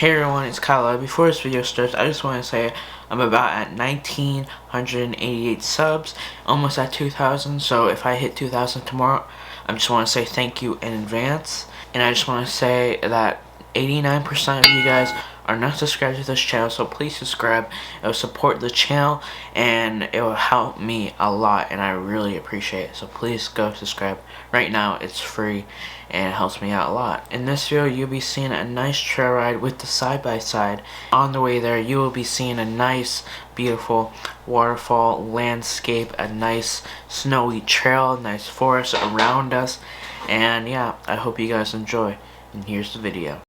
Hey everyone, it's Kyle. Before this video starts, I just want to say I'm about at 1,988 subs, almost at 2,000, so if I hit 2,000 tomorrow, I just want to say thank you in advance. And I just want to say that 89% of you guys are not subscribed to this channel, so please subscribe. It will support the channel and it will help me a lot, and I really appreciate it. So please go subscribe. Right now it's free and it helps me out a lot. In this video you'll be seeing a nice trail ride with the side-by-side. On the way there you will be seeing a nice beautiful waterfall landscape, a nice snowy trail, nice forest around us, and yeah, I hope you guys enjoy. And here's the video.